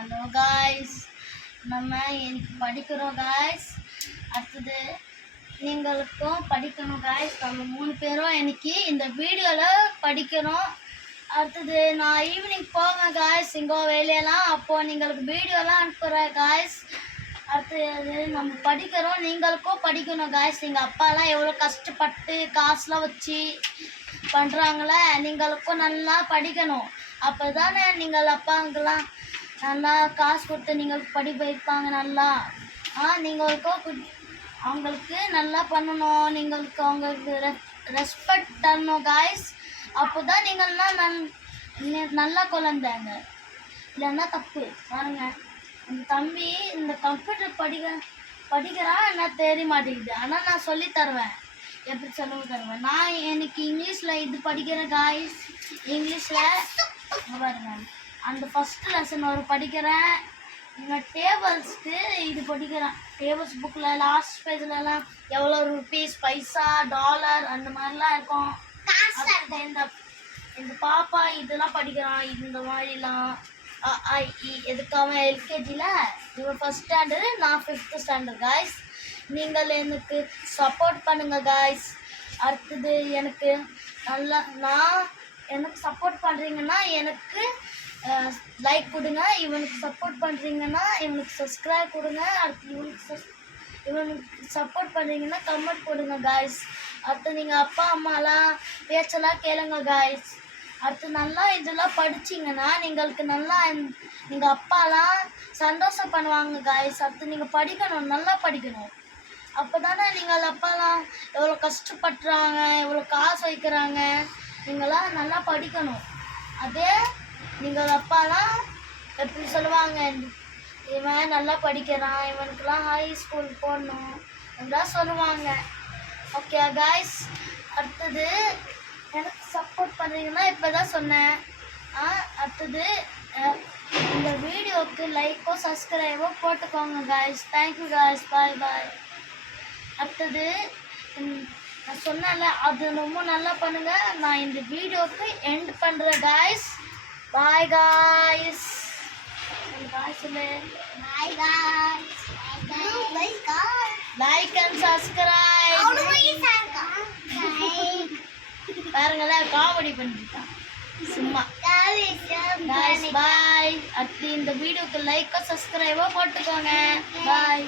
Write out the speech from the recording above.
Hello guys, நம்ம இன்னைக்கு படிக்கிறோம் காய்ஸ். அடுத்தது நீங்களுக்கும் படிக்கணும் காய்ஸ். நம்ம 3 பேரும் இன்னைக்கு இந்த வீடியோவில் படிக்கிறோம். அடுத்தது நான் ஈவினிங் போவேன் காய்ஸ் இங்கே வெளியெல்லாம். அப்போது நீங்களுக்கு வீடியோலாம் அனுப்புகிறேன் காய்ஸ். அடுத்தது நம்ம படிக்கிறோம், நீங்களுக்கும் படிக்கணும் காய்ஸ். எங்கள் அப்பாலாம் எவ்வளோ கஷ்டப்பட்டு காசுலாம் வச்சு பண்ணுறாங்களே, நீங்களுக்கும் நல்லா படிக்கணும். அப்போ தானே நீங்கள் அப்பாங்கெல்லாம் நல்லா காசு கொடுத்து நீங்கள் படிப்பு வைப்பாங்க நல்லா. நீங்களுக்கும் அவங்களுக்கு நல்லா பண்ணணும், நீங்களுக்கு அவங்களுக்கு ரெஸ்பெக்ட் தரணும் காய்ஸ். அப்போ தான் நீங்கள்லாம் நல்லா குழந்தைங்க, இல்லைன்னா தப்பு. பாருங்க, இந்த தம்பி இந்த கம்ப்யூட்டர் படிக்கிறான் என்ன தெரிய மாட்டேங்குது. ஆனால் நான் சொல்லி தருவேன், எப்படி சொல்லவும் தருவேன். நான் எனக்கு இங்கிலீஷில் இது படிக்கிறேன் காய்ஸ். இங்கிலீஷில் பாருங்க, அந்த ஃபஸ்ட் லெசன் ஒரு படிக்கிறேன். இவன் டேபிள்ஸ்க்கு இது படிக்கிறேன். டேபிள்ஸ் புக்கில் லாஸ்ட் பேஜ்லலாம் எவ்வளோ ருபீஸ், பைசா, டாலர் அந்த மாதிரிலாம் இருக்கும். இந்த பாப்பா இதெல்லாம் படிக்கிறான். இந்த மாதிரிலாம் எதுக்காக எல்கேஜியில் இவன் ஃபஸ்ட் ஸ்டாண்டர்டு, நான் 5th ஸ்டாண்டர்ட் காய்ஸ். நீங்கள் எனக்கு சப்போர்ட் பண்ணுங்கள் காய்ஸ். அடுத்தது எனக்கு எனக்கு சப்போர்ட் பண்ணுறீங்கன்னா எனக்கு லைக் கொடுங்க. இவனுக்கு சப்போர்ட் பண்ணுறீங்கன்னா இவனுக்கு சப்ஸ்கிரைப் கொடுங்க. அடுத்து இவனுக்கு சப்போர்ட் பண்ணுறீங்கன்னா கமெண்ட் கொடுங்க காய்ஸ். அடுத்து நீங்கள் அப்பா அம்மாலாம் பேச்செல்லாம் கேளுங்க காய்ஸ். அடுத்து நல்லா இதெல்லாம் படிச்சிங்கன்னா நீங்களுக்கு நல்லா நீங்கள் அப்பாலாம் சந்தோஷம் பண்ணுவாங்க காய்ஸ். அடுத்து நீங்கள் படிக்கணும், நல்லா படிக்கணும். அப்போ தானே நீங்கள் அப்பாலாம் எவ்வளோ கஷ்டப்படுறாங்க, எவ்வளோ காசு வைக்கிறாங்க, நீங்களாம் நல்லா படிக்கணும். அதே நீங்கள் அப்பாலாம் எப்படி சொல்லுவாங்க, இவன் நல்லா படிக்கிறான், இவனுக்கெல்லாம் ஹை ஸ்கூல் போடணும் அப்படிலாம் சொல்லுவாங்க. ஓகே காய்ஸ், அடுத்தது எனக்கு சப்போர்ட் பண்ணுறீங்கன்னா இப்போ தான் சொன்னேன். அடுத்தது இந்த வீடியோவுக்கு லைக்கோ சப்ஸ்கிரைபோ போட்டுக்கோங்க காய்ஸ். தேங்க்யூ காய்ஸ், பாய் பாய். அடுத்தது நான் சொன்னேன்ல, அது ரொம்ப நல்லா பண்ணுங்கள். நான் இந்த வீடியோவுக்கு எண்ட் பண்ணுறேன் காய்ஸ். Bye guys. காய்ஸ் இல்லை, bye guys. Like and subscribe. பாருங்களேன், காமெடி பண்ணிட்டான் சும்மா. Guys bye. அடுத்து இந்த வீடியோவுக்கு லைக்கோ சப்ஸ்கிரைபோ போட்டுக்கோங்க. பாய்.